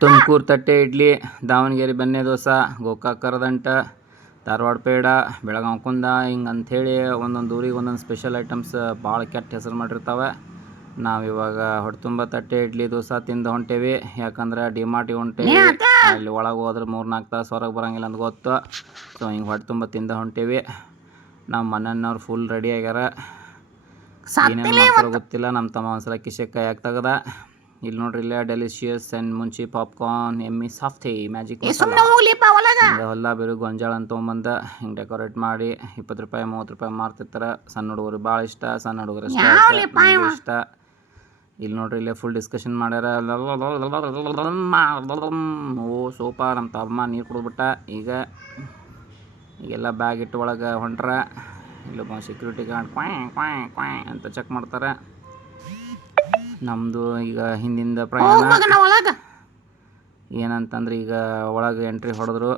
ತುಮಕೂರು ತಟ್ಟೆ ಇಡ್ಲಿ, ದಾವಣಗೆರೆ ಬೆಣ್ಣೆ ದೋಸೆ, ಗೋಕಾಕ್ ಕರದಂಟ, ಧಾರವಾಡ ಪೇಡ, ಬೆಳಗಾವಿ ಕುಂದ ಹಿಂಗೆ ಅಂಥೇಳಿ ಒಂದೊಂದು ಊರಿಗೆ ಒಂದೊಂದು ಸ್ಪೆಷಲ್ ಐಟಮ್ಸ್ ಭಾಳ ಕೆಟ್ಟ ಹೆಸರು ಮಾಡಿರ್ತಾವೆ. ನಾವಿವಾಗ ಹೊಟ್ಟೆ ತುಂಬ ತಟ್ಟೆ ಇಡ್ಲಿ ದೋಸೆ ತಿಂದು ಹೊಂಟೇವಿ. ಯಾಕಂದ್ರೆ ಡಿಮಾರ್ಟಿಗೆ ಹೊಂಟೇವಿ, ಅಲ್ಲಿ ಒಳಗೆ ಹೋದ್ರೆ 3-4 ತಾಸು ಹೊರಗೆ ಬರೋಂಗಿಲ್ಲ ಅಂತ ಗೊತ್ತು. ಸೊ ಹಿಂಗೆ ಹೊಟ್ಟೆ ತುಂಬ ತಿಂದು ಹೊಂಟೇವಿ. ನಮ್ಮ ಮನೆಯವ್ರು ಫುಲ್ ರೆಡಿ ಆಗ್ಯಾರ. ಏನೇನು ಮಾಡ್ತಾರೋ ಗೊತ್ತಿಲ್ಲ. ನಮ್ಮ ತಮ್ಮ ಒಂದ್ಸಲ ಕಿಶೆಕ್ ಕೈಯಾಗ ತೆಗ್ದ. ಇಲ್ಲಿ ನೋಡ್ರಿ, ಇಲ್ಲೇ ಡೆಲಿಷಿಯಸ್ ಆ್ಯಂಡ್ ಮುಂಚಿ ಪಾಪ್ಕಾರ್ನ್, ಎಮ್ಮಿ ಸಾಫ್ಟಿ ಮ್ಯಾಜಿಕ್ ಹೊಲ್ಲ ಬೇರು ಗೊಂಜಾಳ ಅಂತ ತೊಗೊಂಬಂದ ಹಿಂಗೆ ಡೆಕೋರೇಟ್ ಮಾಡಿ 20 ರೂಪಾಯಿ 30 ರೂಪಾಯಿ ಮಾರ್ತಿರ್ತಾರೆ. ಸಣ್ಣ ಹುಡುಗರು ಭಾಳ ಇಷ್ಟ, ಸಣ್ಣ ಹುಡುಗರು ಇಷ್ಟ. ಇಲ್ಲಿ ನೋಡ್ರಿ, ಇಲ್ಲೇ ಫುಲ್ ಡಿಸ್ಕಷನ್ ಮಾಡ್ಯಾರ. ಓ ಸೋಪ ನಮ್ಮ ತಮ್ಮ ನೀರು ಕುಡಿದ್ಬಿಟ್ಟ. ಈಗೆಲ್ಲ ಬ್ಯಾಗ್ ಇಟ್ಟು ಒಳಗೆ ಹೊಂಟ್ರ. ಇಲ್ಲೊಬ್ಬ ಸೆಕ್ಯೂರಿಟಿ ಗಾರ್ಡ್ ಕ್ವಾಯ್ ಅಂತ ಚೆಕ್ ಮಾಡ್ತಾರೆ. ನಮ್ಮದು ಈಗ ಹಿಂದಿಂದ ಪ್ರಯಾಣ ಏನಂತಂದ್ರೆ, ಈಗ ಒಳಗೆ ಎಂಟ್ರಿ ಹೊಡೆದ್ರು.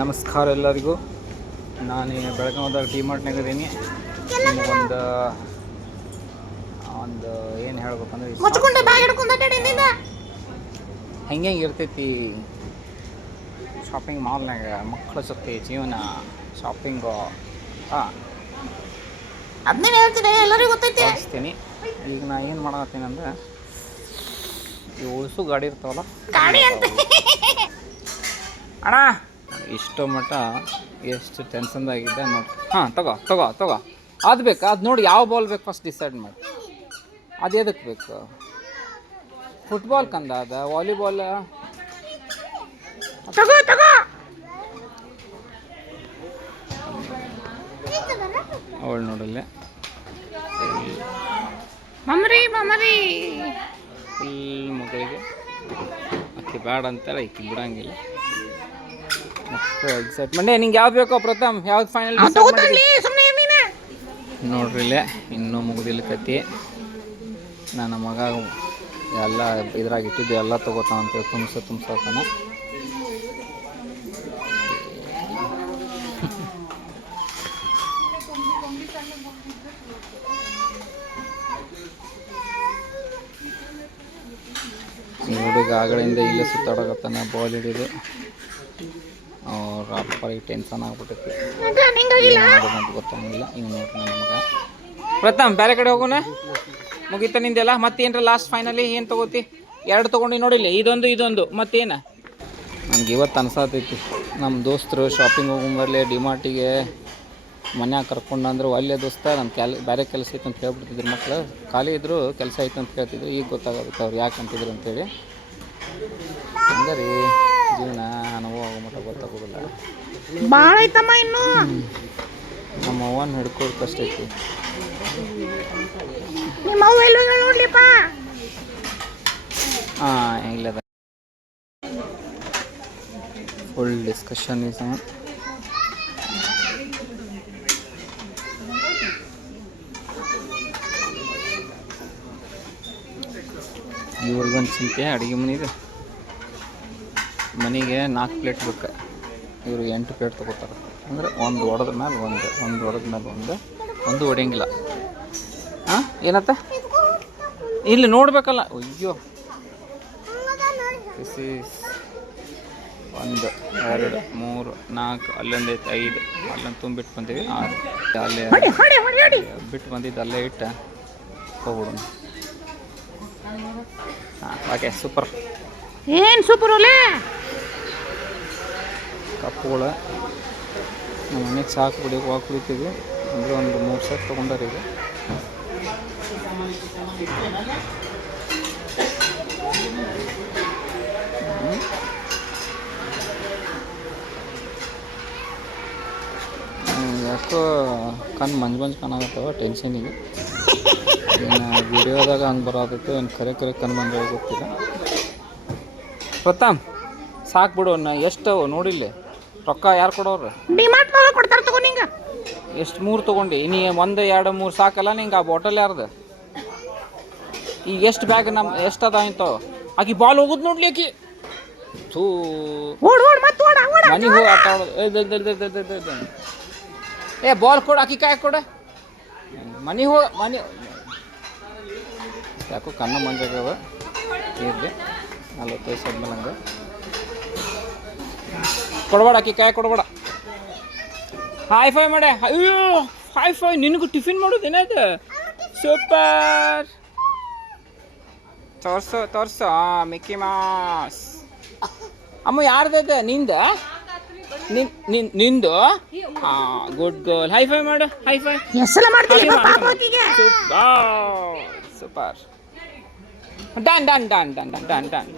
ನಮಸ್ಕಾರ ಎಲ್ಲರಿಗೂ. ನಾನು ಬೆಳಗಾವಿದಾಗ ಡಿಮಾರ್ಟ್ನಾಗ ಇದೀನಿ. ಒಂದು ಏನು ಹೇಳ್ಬೇಕಂದ್ರೆ, ಹೆಂಗೆ ಇರ್ತೈತಿ ಶಾಪಿಂಗ್ ಮಾಲ್ನಾಗ ಮಕ್ಕಳ ಜೊತೆ ಜೀವನ, ಶಾಪಿಂಗು. ಅದನ್ನೇ ಹೇಳ್ತೀನಿ, ಎಲ್ಲರಿಗೂ ಗೊತ್ತೈತಿ. ಈಗ ನಾ ಏನು ಮಾಡತ್ತೀನಿ ಅಂದ್ರೆ, ಈ ಉಳಿಸು ಗಾಡಿ ಇರ್ತಾವಲ್ಲ, ಗಾಡಿ ಅಂತ ಅಣ್ಣ ಇಷ್ಟು ಮಟ್ಟ ಎಷ್ಟು ಟೆನ್ಷನ್ದಾಗಿದ್ದೆ ನೋಡಿ. ಹಾಂ ತಗೋ ಅದು ಬೇಕಾ? ಅದು ನೋಡಿ ಯಾವ ಬಾಲ್ ಬೇಕು ಫಸ್ಟ್ ಡಿಸೈಡ್ ಮಾಡಿ. ಅದು ಎದಕ್ಕೆ ಬೇಕು? ಫುಟ್ಬಾಲ್ ಕಂದ ಅದ, ವಾಲಿಬಾಲ್ ಅವಳು ನೋಡಲ್ಲೇ ಫುಲ್ ಮಗಳಿಗೆ ಅಕ್ಕಿ ಬ್ಯಾಡ ಅಂತಾರೆ, ಅಕ್ಕಿ ಬಿಡಂಗಿಲ್ಲ. ಮಕ್ಕಳು ಎಕ್ಸೈಟ್ಮೆಂಟ್. ನಿಂಗೆ ಯಾವ್ದು ಬೇಕೋ ಪ್ರಥಮ್? ಯಾವ್ದು ಫೈನಲ್ ನೋಡ್ರಿ, ಇಲ್ಲೇ ಇನ್ನೂ ಮುಗಿದಿಲ್ಲ ಕತ್ತಿ. ನನ್ನ ಮಗ ಎಲ್ಲ ಇದ್ರಾಗ ಇಟ್ಟಿದ್ದು ಎಲ್ಲ ತೊಗೋತಾನಂತೇಳಿ ತುಂಬ್ಸತಾನ. ಈ ಹುಡುಗ ಆಗಳಿಂದ ಇಲ್ಲೇ ಸುತ್ತಾಡಕತ್ತಾನ ಬಾಲ್ ಹಿಡಿದು. ಅವ್ರ ಅಪ್ಪರಿಗೆ ಟೆನ್ಷನ್ ಆಗ್ಬಿಟ್ಟೈತಿ, ಅಂತ ಗೊತ್ತಾಗಿಲ್ಲ. ಈಗ ನೋಡ್ರಿ ನನ್ನ ಮಗ. ಪ್ರಥಮ್ ಬೇರೆ ಕಡೆ ಹೋಗೋಣ, ಮುಗೀತ ನಿಂದೆಲ್ಲ. ಮತ್ತೇನ್ರ ಲಾಸ್ಟ್ ಫೈನಲಿ ಏನು ತೊಗೋತಿ? 2 ತೊಗೊಂಡು ನೋಡಿಲ್ಲ, ಇದೊಂದು ಮತ್ತೇನು? ನನಗೆ ಇವತ್ತು ಅನ್ಸತೈತಿ, ನಮ್ಮ ದೋಸ್ತರು ಶಾಪಿಂಗ್ ಹೋಗೊಂಬರ್ಲಿ ಡಿಮಾರ್ಟಿಗೆ ಮನ್ಯಾಗ ಕರ್ಕೊಂಡು ಅಂದರು. ಅಲ್ಲೇ ದೋಸ್ತ ನನ್ನ ಬೇರೆ ಕೆಲಸ ಐತೆ ಅಂತ ಹೇಳ್ಬಿಡ್ತಿದ್ರು ಮಕ್ಕಳು. ಖಾಲಿ ಇದ್ದರು, ಕೆಲಸ ಐತೆ ಅಂತ ಹೇಳ್ತಿದ್ರು. ಈಗ ಗೊತ್ತಾಗುತ್ತೆ ಅವ್ರು ಯಾಕೆ ಅಂತಿದ್ರು ಅಂತೇಳಿ. ಹಂಗೆ ರೀ ಜೀವನ, ನಾವು ಆಗೋ ಮಟ್ಟ ಗೊತ್ತಾಗೋದಿಲ್ಲ. ಭಾಳ ಐತಮ್ಮ ಇನ್ನು. ನಮ್ಮ ಅವ್ವನ ಹಿಡ್ಕೋದು ಕಷ್ಟ ಐತಿ. ಹಾಂ ಇಲ್ಲದ ಫುಲ್ ಡಿಸ್ಕಷನ್ ಈಸ್ ಆನ್. ಇವ್ರಿಗೊಂದು ಚಿಂತೆ, ಅಡುಗೆ ಮನೆಗೆ 4 ಪ್ಲೇಟ್ ಬೇಕು. ಇವರು 8 ಪ್ಲೇಟ್ ತೊಗೋತಾರೆ. ಅಂದರೆ ಒಂದು ಹೊಡೆದ ಮೇಲೆ ಒಂದು ಹೊಡೆಯಂಗಿಲ್ಲ. ಹಾಂ ಏನತ್ತ ಇಲ್ಲಿ ನೋಡ್ಬೇಕಲ್ಲ. ಅಯ್ಯೋ 1 2 3 4 ಅಲ್ಲೊಂದು ಐತೆ 5, ಅಲ್ಲೊಂದು ತುಂಬಿಟ್ಟು ಬಂದೀವಿ 6. ಅಲ್ಲೇ ಬಿಟ್ಟು ಬಂದಿದ್ದು ಅಲ್ಲೇ ಇಟ್ಟು ಹೋಗ್ಬಿಡೋಣ. ಹಾಂ ಓಕೆ, ಸೂಪರ್. ಏನು ಸೂಪರ್ ಅಲ್ಲೇ ಕಪ್ಪುಗಳ ನಮ್ಮ ಮನೆಗೆ ಸಾಕು ಕುಡಿತೀವಿ. ಅಂದರೆ ಒಂದು 3 ಸೆಟ್ ತೊಗೊಂಡಾರ. ಈಗ ಯಾಕೋ ಕಣ್ಣು ಮಂಜು ಕಾಣಾಗತ್ತವ ಟೆನ್ಷನಿಗೆ. ಏನು ವಿಡಿಯೋದಾಗ ಹಂಗೆ ಬರೋದೈತೆ, ಏನು ಕರೆ ಕಣ್ಣು ಮಂಜು ಗೊತ್ತಿಲ್ಲ. ಪ್ರಥಮ್ ಸಾಕು ಬಿಡು. ಎಷ್ಟು ನೋಡಿಲ್ಲ ರೊಕ್ಕ ಯಾರು ಕೊಡೋರು? ಡಿಮಾರ್ಟ್ ಕೊಡ್ತಾರೆ ತಗೋ. ನಿಂಗೆ ಎಷ್ಟು 3 ತೊಗೊಂಡು ನೀ 1 2 3 ಸಾಕಲ್ಲ ನಿಂಗೆ. ಆ ಬಾಟಲ್ ಯಾರ್ದು? ಈಗ ಎಷ್ಟು ಬ್ಯಾಗ್ ಎಷ್ಟು ಅದ ಇಂಥವು? ಆಕಿ ಬಾಲ್ ಹೋಗುದು ನೋಡ್ಲಿ. ಆಕಿ ಥೂ ಮನೆಗೆ ಹೋಗಿ ಆಟ ಆಡೋದು. ಬಾಲ್ ಕೊಡು, ಆಕಿ ಕಾಯಿ ಕೊಡ. ಮನೆ ಯಾಕೋ ಕಣ್ಣ ಮಂಜಾಗವ ಇರಲಿ 40 ವಯಸ್ಸು ಆದ್ಮೇಲೆ ಹಂಗೆ ಕೊಡಬೇಡ ಅಕ್ಕಿ ಕಾಯಿ ಕೊಡಬೇಡ. ಹಾಯ್ ಫೈ ಮಾಡೆ. ಅಯ್ಯೋ ಹಾಯ್ ಫೈ ನಿನಗೂ ಟಿಫಿನ್ ಮಾಡೋದು ಏನದು ಸೂಪರ್. ತೋರ್ಸು ಮಿಕ್ಕಿ ಮಾಸ್. ಅಮ್ಮ ಯಾರ್ದದ ನಿಂದ ನಿಂದು ಗುಡ್ ಗರ್ಲ್. ಹೈ ಫೈ ಮಾಡು ಹೈ ಫೈ. ಎಷ್ಟೆಲ್ಲ ಮಾಡ್ತೀವಿ ಪಾಪಕಿಗೆ. Super done done done done done done done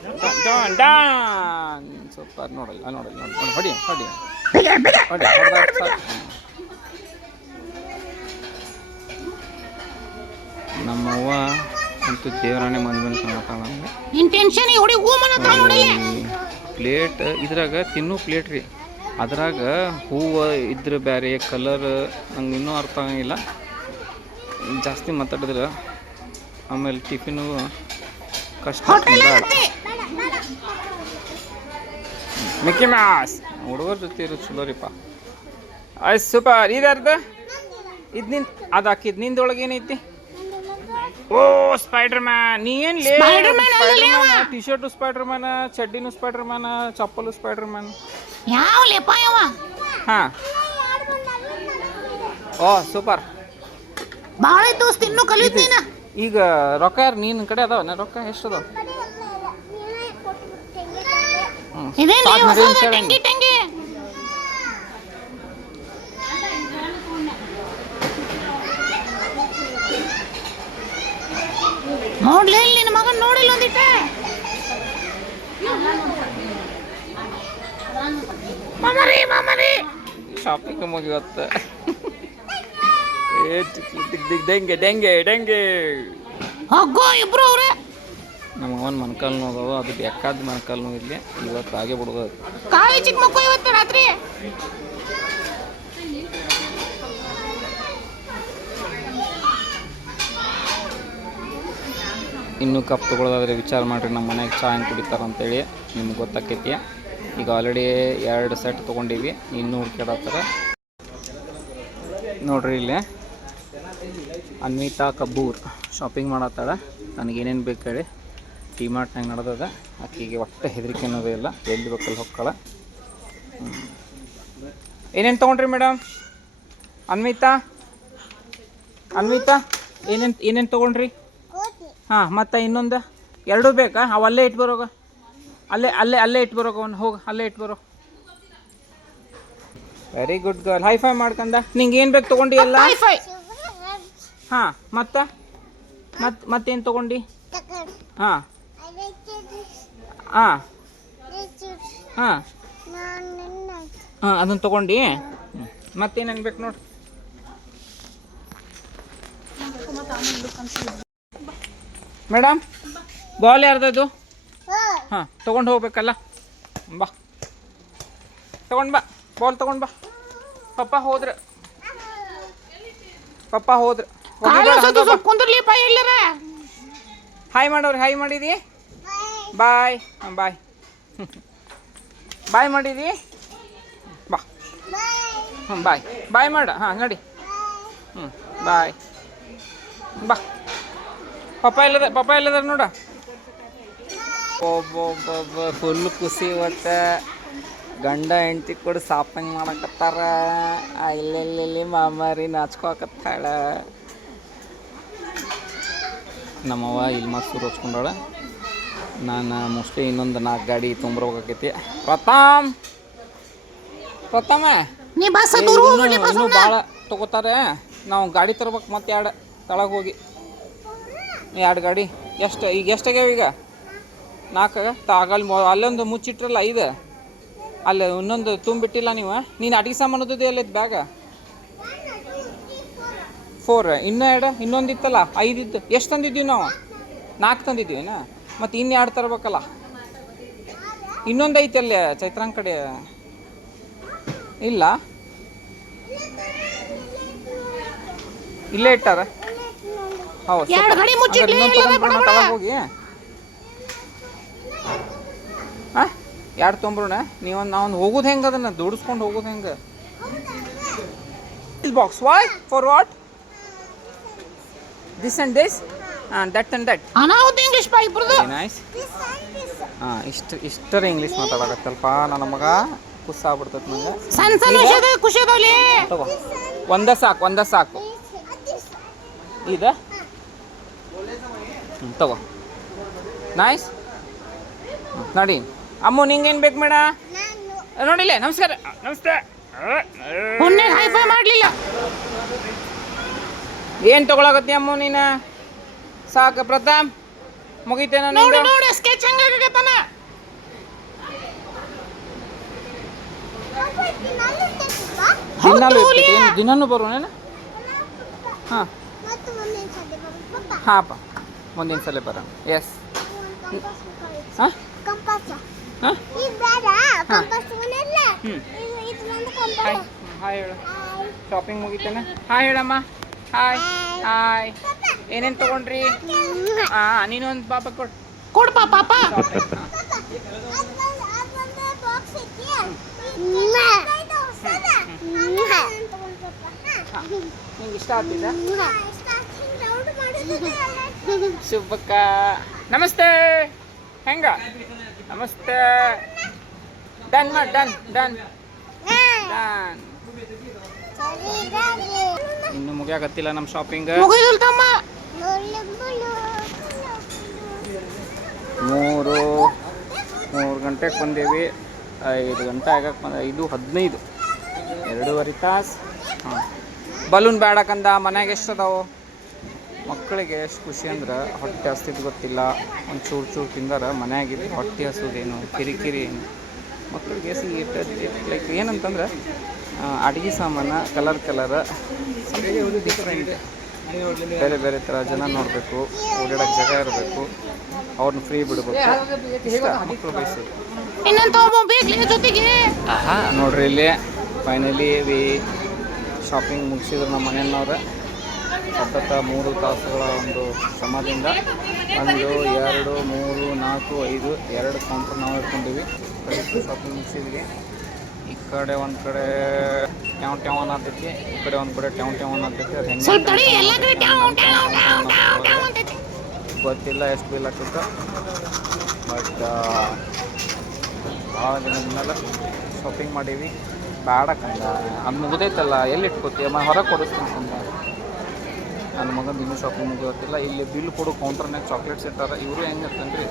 done done super. ನೋಡಲ್ಲ ಹೊಡಿ ಹೊಡಿ ಹೊಡಿ. ನಮ್ಮವ್ವ ಅಂತೂ ದೇವರಾಣೆ ಮಂದಿ ಕಾಣತಾಳ. ಇಂಟೆನ್ಷನ್ ಹುಡಿ ಹೂ ಮಾಡತ್ತ ನೋಡಿಲ್ಲ. ಪ್ಲೇಟ್ ಇದ್ರಾಗ ತಿನ್ನೋ ಪ್ಲೇಟ್ ರೀ, ಅದ್ರಾಗ ಹೂವು ಇದ್ರೆ ಬೇರೆ ಕಲರ್ ನಂಗೆ ಇನ್ನೂ ಅರ್ಥ ಆಗಂಗಿಲ್ಲ. ಜಾಸ್ತಿ ಮಾತಾಡಿದ್ರೆ ಆಮೇಲೆ ಟಿಫಿನು ಕಷ್ಟ. ಮಿಕ್ಕಿ ಮಾಸ್ ಹುಡುಗರ ಜೊತೆ ಇರೋದು ಚಲೋ ರೀಪ. ಆಯ್ತು ಸೂಪರ್. ಇದಾರ್ದ ಇದು ನಿಂದು ಅದು ಹಾಕಿದ್ದು ನಿಂದೊಳಗೆ ಏನೈತಿ? ಓ ಸ್ಪೈಡರ್ ಮ್ಯಾನ್. ನೀ ಏನು ಲೇ ಟಿ ಶರ್ಟು ಸ್ಪೈಡರ್ ಮ್ಯಾನ್, ಚಡ್ಡಿನೂ ಸ್ಪೈಡರ್ ಮ್ಯಾನ್, ಚಪ್ಪಲು ಸ್ಪೈಡರ್ ಮ್ಯಾನ್. ಯಾವ ಲೇಪ ಯಾವ. ಹಾಂ ಓ ಸೂಪರ್. ಭಾಳ ದೋಸ್ತ ಇನ್ನೂ ಕಲಿಯುತ್ತೀನ. ಈಗ ರೊಕ್ಕ ಯಾರು ನಿನ್ನ ಕಡೆ ಅದಾವ? ರೊಕ್ಕ ಎಷ್ಟು ಅದಾವ? ಟೆಂಗಿ ಟೆಂಗಿ ನೋಡ್ಲೇ ನಿನ್ನ ಮಗನ್ ನೋಡಿಲ್ಲ ಒಂದಿಟ್ಟ. ಮಾಮರಿ ಶಾಪಿಂಗ್ ಮುಗಿವತ್ತು. ಡೆಂಗೆ ಡೆಂಗೆ ಡೆಂಗೆ ಹೋಗೋ ಇಬ್ರು ಅವ್ರೆ. ನಮ್ಮ ಅವನ ಮೊಣಕಾಲು ನೋವು ಅದಾವ, ಅದು ಬೇಕಾದ ಮೊಣಕಾಲು ನೋವು ಇರಲಿ. ಇವತ್ತು ಹಾಗೆ ಬಿಡೋದು. ಕಾಲೇಜಿಗೆ ಮಕ್ಕಳು ಇವತ್ತು ರಾತ್ರಿ. ಇನ್ನೂ ಕಪ್ ತೊಗೊಳೋದಾದ್ರೆ ವಿಚಾರ ಮಾಡಿರಿ. ನಮ್ಮ ಮನೆಗೆ ಚಾ ಹೆಂಗೆ ಕುಡಿತಾರೆ ಅಂತೇಳಿ ನಿಮ್ಗೆ ಗೊತ್ತಾಕೈತಿ. ಈಗ ಆಲ್ರೆಡಿ 2 ಸೆಟ್ ತೊಗೊಂಡಿವಿ, ಇನ್ನೂ ಹುಡ್ಕಾಡತ್ತಾರೆ ನೋಡ್ರಿ. ಇಲ್ಲಿ ಅನ್ವಿತಾ ಕಬ್ಬೂರ್ ಶಾಪಿಂಗ್ ಮಾಡತ್ತಾಳೆ. ನನಗೇನೇನು ಬೇಕು ಹೇಳಿ ಡಿಮಾರ್ಟ್ನಾಗ ನಡೆದದ. ಆಕೆಗೆ ಒಟ್ಟು ಹೆದರಿಕೆ ಅನ್ನೋದು ಇಲ್ಲ, ಎಲ್ಲಿ ಬೇಕಲ್ಲಿ ಹೊಕ್ಕಳ. ಏನೇನು ತೊಗೊಂಡ್ರಿ ಮೇಡಮ್? ಅನ್ವಿತಾ ಏನೇನು ತೊಗೊಂಡ್ರಿ? ಹಾಂ ಮತ್ತು ಇನ್ನೊಂದು 2 ಬೇಕಾ? ಅವು ಅಲ್ಲೇ ಇಟ್ಟು ಬರೋಗ. ಅಲ್ಲೇ ಇಟ್ಟು ಬರೋಗ. ಅವ್ನು ಹೋಗಿ ಅಲ್ಲೇ ಇಟ್ಟು ಬರೋ. Very good girl. High five ಮಾಡ್ಕಂದ. ನಿಂಗೆ ಏನು ಬೇಕು ತೊಗೊಂಡಿ ಎಲ್ಲ? ಹಾಂ ಮತ್ತೇನು ತೊಗೊಂಡು? ಹಾಂ ಹಾಂ ಹಾಂ ಅದನ್ನು ತೊಗೊಂಡು. ಮತ್ತೇನು ಬೇಕು ನೋಡಿ. ಮೇಡಮ್ ಬಾಲ್ ಯಾರ್ದದು? ಹಾಂ ತೊಗೊಂಡು ಹೋಗ್ಬೇಕಲ್ಲ. ಬಾ ತೊಗೊಂಡು ಬಾ, ಬಾಲ್ ತೊಗೊಂಡು ಬಾ. ಪಪ್ಪ ಹೋದ್ರೆ ಹಾಯ್ ಮಾಡೋರಿ. ಹಾಯ್ ಮಾಡಿದಿ? ಬಾಯ್. ಬಾಯ್ ಬಾಯ್ ಮಾಡಿದಿ? ಬಾ. ಬಾಯ್ ಮಾಡ. ಹಾಂ ನಡಿ. ಬಾಯ್ ಬಾ. ಪಪ್ಪ ಎಲ್ಲದ ನೋಡ. ಒಬ್ಬೊಬ್ಬೊಬ್ಬ ಫುಲ್ ಖುಷಿ. ಇವತ್ತು ಗಂಡ ಹೆಂಡ್ತಿ ಕೂಡ ಶಾಪಿಂಗ್ ಮಾಡಕತ್ತಾರ. ಇಲ್ಲೆಲ್ಲಿ ಮಾಮಾರಿ ನಾಚ್ಕೋಕತ್ತಾಳ. ನಮ್ಮವ್ವ ಇಲ್ಲಿ ಮಸ್ತು ಹಚ್ಕೊಂಡಾಳ. ನಾನು ಮೋಸ್ಟ್ಲಿ ಇನ್ನೊಂದು 4 ಗಾಡಿ ತೊಗೊಂಬರ್ಬೇಕಾಕೈತಿ. ಪ್ರಥಮ ಇನ್ನೂ ಭಾಳ ತೊಗೋತಾರೆ. ನಾವು ಗಾಡಿ ತರ್ಬೇಕು ಮತ್ತೆ 2 ತಳಗೆ ಹೋಗಿ 2 ಗಾಡಿ. ಈಗ ಎಷ್ಟಾಗ್ಯಾವ? ಈಗ 4 ಅಲ್ಲೊಂದು ಮುಚ್ಚಿಟ್ರಲ್ಲ 5. ಅಲ್ಲಿ ಇನ್ನೊಂದು ತುಂಬಿಟ್ಟಿಲ್ಲ ನೀವು. ನೀನು ಅಡುಗೆ ಸಾಮಾನು ಓದಿದೆ ಅಲ್ಲಿದ್ದು ಬ್ಯಾಗ 4. ಇನ್ನೂ 2 ಇನ್ನೊಂದು ಇತ್ತಲ್ಲ 5 ಇತ್ತು. ಎಷ್ಟು ತಂದಿದ್ದೀವಿ ನಾವು? 4 ತಂದಿದ್ದೀವಿನಾ? ಮತ್ತು ಇನ್ನು 2 ತರ್ಬೇಕಲ್ಲ. ಇನ್ನೊಂದು ಐತಿ ಅಲ್ಲಿ ಚೈತ್ರಾಂಗ್ ಕಡೆ ಇಲ್ಲ? ಇಲ್ಲೇ ಇಟ್ಟಾರ. ಹೌದು ಹೋಗಿ ಹಾಂ 2 ತೊಂಬರೋಣ. ನಾವು ಹೋಗೋದು ಹೆಂಗೆ? ಅದನ್ನು ದುಡಿಸ್ಕೊಂಡು ಹೋಗೋದು ಹೆಂಗೆ? Box why for what? This and this that and that ಅನಾಹುತ ಇಂಗ್ಲಿಷ್ ಪಾ ಇಬ್ರದು ನೈಸ್. ಹಾಂ ಇಷ್ಟರ ಇಂಗ್ಲೀಷ್ ಮಾತಾಡಕತ್ತಲ್ಪ ನನ್ನ ಮಗ ಖುಷ್ ಆಗ್ಬಿಡ್ತೈತೆ ನಂಗೆ. ಸಣ್ಣ ಸಣ್ಣ ವಿಷಯದ ಖುಷಿ ಅದಾವಲಿ. ತಗೋ ಒಂದೇ ಸಾಕು ಇದೆ. ತಗೋ ನೈಸ್. ನೋಡಿ ಅಮ್ಮು ನಿಂಗೇನು ಬೇಕು ಮೇಡ? ನೋಡಿಲ್ಲ ನಮಸ್ಕಾರ ನಮಸ್ತೆ. ಮೊನ್ನೆ ಹೈಫೈ ಮಾಡಲಿಲ್ಲ. ಏನು ತಗೊಳಕತ್ತಿ ಅಮ್ಮು ನೀನು? ಸಾಕು ಪ್ರತಾಪ್ ಮುಗಿತೇನ? ನೋಡಿ ನೋಡಿ ಸ್ಕೆಚ್ ಹಂಗಾಗತ್ತಾನ. ದಿನಾನು ಬರೋಣ. ಹಾಂ ಹಾಂ ಅಪ್ಪ ಮುಂದಿನ ಸಲ ಬರ. ಎಸ್. ಹಾಂ ಹಾಂ ಹಾಯ್ ಹೇಳು. ಶಾಪಿಂಗ್ ಮುಗಿತೇನೆ? ಹಾಯ್ ಹೇಳಮ್ಮ. Hi hi. ಏನೇನು ತೊಗೊಂಡ್ರಿ? ಹಾಂ ನೀನು ಒಂದು ಪಾಪ ಕೊಡ್ಪ ಪಾಪ. ನಿಂಗೆ ಇಷ್ಟ ಆಗ್ತಿದ್ದ? ಶುಭಕ್ಕ ನಮಸ್ತೆ. ಹೆಂಗ ನಮಸ್ತೆ. ಡನ್ ಮಾಡಿ ಡನ್ ಡನ್ ಡನ್. ಇನ್ನು ಮುಗಿಯಾಕತ್ತಿಲ್ಲ ನಮ್ಮ ಶಾಪಿಂಗ್. ಮುಗಿದಿಲ್ಲ ತಮ್ಮ. ಮೂರು ಗಂಟೆಗೆ ಬಂದೇವಿ. 5 ಗಂಟೆ ಆಗಕ್ಕೆ ಬಂದ. 5:15 2.5 ತಾಸು. ಹಾಂ ಬಲೂನ್ ಬೇಡಕಂದ. ಮನ್ಯಾಗ ಎಷ್ಟು ಅದಾವು? ಮಕ್ಕಳಿಗೆ ಎಷ್ಟು ಖುಷಿ ಅಂದ್ರೆ ಹೊಟ್ಟೆ ಹಸ್ತಿದ್ದು ಗೊತ್ತಿಲ್ಲ. ಒಂದು ಚೂರು ತಿಂದಾರ ಮನ್ಯಾಗಿದ್ದು ಹೊಟ್ಟೆ ಹಸುದೇನು ಕಿರಿಕಿರಿ ಏನು ಮಕ್ಕಳಿಗೆ ಲೈಕ್ ಏನಂತಂದ್ರೆ ಅಡುಗೆ ಸಾಮಾನು ಕಲರ್ ಡಿಫ್ರೆಂಟ್, ಬೇರೆ ಥರ ಜನ ನೋಡಬೇಕು, ಓಡಾಡೋಕ್ಕೆ ಜಾಗ ಇರಬೇಕು, ಅವ್ರನ್ನ ಫ್ರೀ ಬಿಡಬೇಕು. ಮಕ್ಕಳು ಬಯಸೋದು ನೋಡ್ರಿ. ಇಲ್ಲಿ ಫೈನಲಿ ಶಾಪಿಂಗ್ ಮುಗಿಸಿದ್ರು ನಮ್ಮ ಮನೆಯವ್ರೆ. ಸತತ 3 ತಾಸುಗಳ ಒಂದು ಶ್ರಮದಿಂದ 1 2 3 4 5 2 ಕೌಂಟರ್ ನಾವು ಇಟ್ಕೊಂಡಿವಿ. ಶಾಪಿಂಗ್ ಮುಗಿಸಿದ್ವಿ. ಈ ಕಡೆ ಒಂದು ಕಡೆ ಟ್ಯಾವ್ ಅನ್ನತೈತಿ, ಈ ಕಡೆ ಒಂದು ಕಡೆ ಟ್ಯಾವ್ ಅನ್ನತೈತಿ. ಅದು ಹೆಂಗೆ ಗೊತ್ತಿಲ್ಲ ಎಷ್ಟು ಬಿಲ್ ಆಗ್ತೈತೆ. ಬಟ್ ಭಾಳ ದಿನದ ಮೇಲೆ ಶಾಪಿಂಗ್ ಮಾಡೀವಿ. ಬೇಡಕ್ಕಂದ ಅದು ಮುಗಿದೈತಲ್ಲ ಎಲ್ಲಿ ಇಟ್ಕೋತೀಯ? ಹೊರಗೆ ಕೊಡಿಸ್ತೀನಿ ಅಂದ ನನ್ನ ಮಗನ. ಇನ್ನೂ ಶಾಪಿಂಗ್ ಮುಗಿದಿಲ್ಲ. ಇಲ್ಲಿ ಬಿಲ್ ಕೊಡೋ ಕೌಂಟರ್ನಾಗ ಚಾಕ್ಲೇಟ್ಸ್ ಇರ್ತಾರೆ. ಇವರು ಹೆಂಗೆ ಇರ್ತಂದ್ರಿ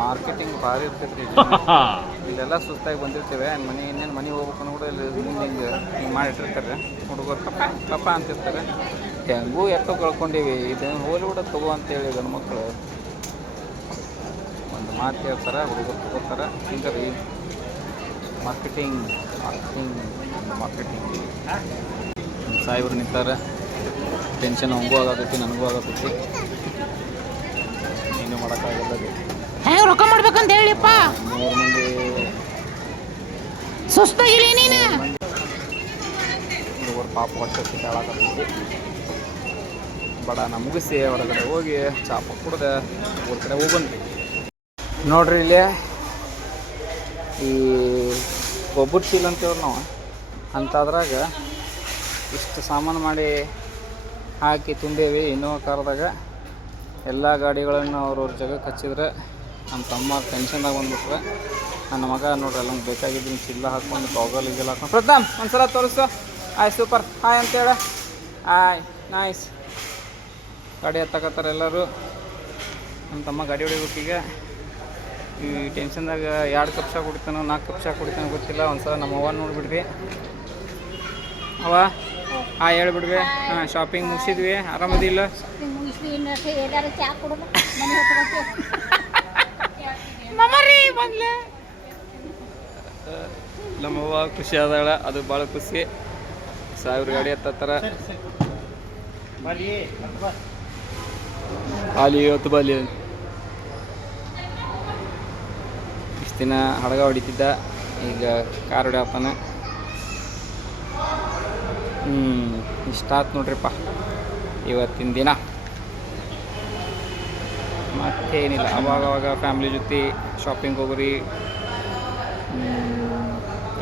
ಮಾರ್ಕೆಟಿಂಗ್ ಭಾರಿ ಇರ್ತೈತ್ರಿ. ಇಲ್ಲೆಲ್ಲ ಸುಸ್ತಾಗಿ ಬಂದಿರ್ತೇವೆ. ಇನ್ನೇನು ಮನೆಗೆ ಹೋಗ್ಬೇಕು ಕೂಡ ಇಲ್ಲಿ ಹಿಂಗೆ ಮಾಡಿಟ್ಟಿರ್ತಾರೆ ಹುಡುಗರು. ಪಪ್ಪ ಅಂತಿರ್ತಾರೆ. ಹೆಂಗೂ ಎಷ್ಟೋ ಕಳ್ಕೊಂಡೀವಿ. ಇದನ್ನು ಹೋಲಿವುಡ್ ತಗೋ ಅಂತೇಳಿ ಗಂಡು ಮಕ್ಕಳು ಒಂದು ಮಾತು ಹೇಳ್ತಾರೆ, ಹುಡುಗರು ತಗೋತಾರೆ. ಹಿಂಗೆ ರೀ ಮಾರ್ಕೆಟಿಂಗ್ ಸಾಯಿಬ್ರು ನಿಂತಾರೆ. ಟೆನ್ಷನ್ ಹಂಗೂ ಆಗತೈತಿ, ನನಗೂ ಆಗತೈತಿ. ಏನು ಮಾಡೋಕ್ಕಾಗಲ್ಲ. ಹೆಂಗೆ ರೊಕ್ಕ ಮಾಡ್ಬೇಕಂತ ಹೇಳಿಪ್ಪ. 3 ಮಂದಿ ಸುಸ್ತಾಗಿಲ್ಲ ನೀನು. ಹುಡುಗರು ಪಾಪ ಹೊಟ್ಟೆ ಹಾಳಾಗತೈತಿ. ಬಡ ಮುಗಿಸಿ ಹೊರಗಡೆ ಹೋಗಿ ಚಾಪ ಕುಡ್ದೆ ಊರ ಕಡೆ ಹೋಗ್ಬಂದ್ರಿ. ನೋಡ್ರಿ ಇಲ್ಲಿ ಈ ಗೊಬ್ಬರ ಚೀಲ ಅಂತೇವ್ರಿ ನಾವು. ಅಂಥದ್ರಾಗ ಇಷ್ಟು ಸಾಮಾನು ಮಾಡಿ ಹಾಕಿ ತುಂಬೇವಿ. ಇನ್ನೋವಾ ಕಾರ್ದಾಗ ಎಲ್ಲ ಗಾಡಿಗಳನ್ನು ಅವ್ರವ್ರ ಜಾಗಕ್ಕೆ ಹಚ್ಚಿದ್ರೆ ನಮ್ಮ ತಮ್ಮ ಟೆನ್ಷನ್ದಾಗ ಬಂದ್ಬಿಟ್ರೆ. ನನ್ನ ಮಗ ನೋಡ್ರಿ ಎಲ್ಲ ಬೇಕಾಗಿದ್ದೀನಿ ಚಿಲ್ಲ ಹಾಕ್ಕೊಂಡು ಗಾಗಲ್ ಈಗೆಲ್ಲ ಹಾಕೊಂಡು. ಪ್ರಥಮ್ ಒಂದ್ಸಲ ತೋರಿಸು. ಆಯ್ ಸೂಪರ್ ಹಾಯ್ ಅಂತೇಳ. ಆಯ್ ನೈಸ್. ಗಾಡಿ ಹತ್ತಕತ್ತಾರೆ ಎಲ್ಲರೂ. ನಮ್ಮ ತಮ್ಮ ಗಾಡಿ ಹೊಡಿಬೇಕೀಗ. ಈ ಟೆನ್ಷನ್ದಾಗ 2 ಕಪ್ ಚಾ ಕುಡಿತಾನೋ 4 ಕಪ್ ಚಾ ಕುಡಿತಾನೋ ಗೊತ್ತಿಲ್ಲ. ಒಂದ್ಸಲ ನಮ್ಮ ಅವ್ವ ನೋಡಿಬಿಡ್ರಿ. ಅವ ಹಾಂ ಹೇಳ್ಬಿಡ್ವಿ. ಹಾಂ ಶಾಪಿಂಗ್ ಮುಗಿಸಿದ್ವಿ. ಆರಾಮದಿಲ್ಲ? ನಮ್ಮವ್ವ ಖುಷಿ ಆದಾಳ, ಅದು ಭಾಳ ಖುಷಿ. ಸಾವಿರ ಗಾಡಿ ಹತ್ತಾರ. ಬಾಲಿ ಇವತ್ತು ಬಾಲಿ ಇಷ್ಟು ದಿನ ಹಡಗ ಹೊಡಿತಿದ್ದ, ಈಗ ಕಾರ್ ಹೊಡ್ಯಾತಾನೆ. ಇಷ್ಟ ಆಯ್ತು ನೋಡ್ರಿಪ್ಪ ಇವತ್ತಿನ ದಿನ. ಮತ್ತೇನಿಲ್ಲ, ಅವಾಗವಾಗ ಫ್ಯಾಮ್ಲಿ ಜೊತೆ ಶಾಪಿಂಗ್ ಹೋಗ್ರಿ.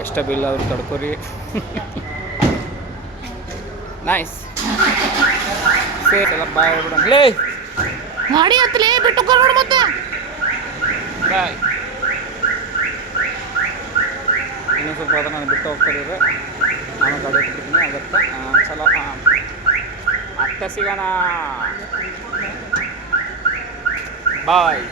ಎಷ್ಟ ಬಿಲ್ ಆದ್ರೂ ತಡ್ಕೊರಿ. ನೈಸ್. ಸೇಫ್ ಎಲ್ಲ ಬಾಯ್ ಬಿಡಂಗ್ಲೇ. ಗಾಡಿ ಹತ್ತಲೇ ಬಿಟ್ಟು ನೋಡು ಮತ್ತೆ. ಬಾಯ್. ಇನ್ನೂ ಸ್ವಲ್ಪ ಆದ್ರೆ ನಾನು ಬಿಟ್ಟು ಹೋಗ್ತಾರೆ ಇವ್ರು. ನಾನು ಗಾಡಿ ಹತ್ತಿರ್ತೀನಿ ಆಗುತ್ತೆ. ಚಲೋ ಮತ್ತೆ ಸಿಗೋಣ. ಬಾಯ್.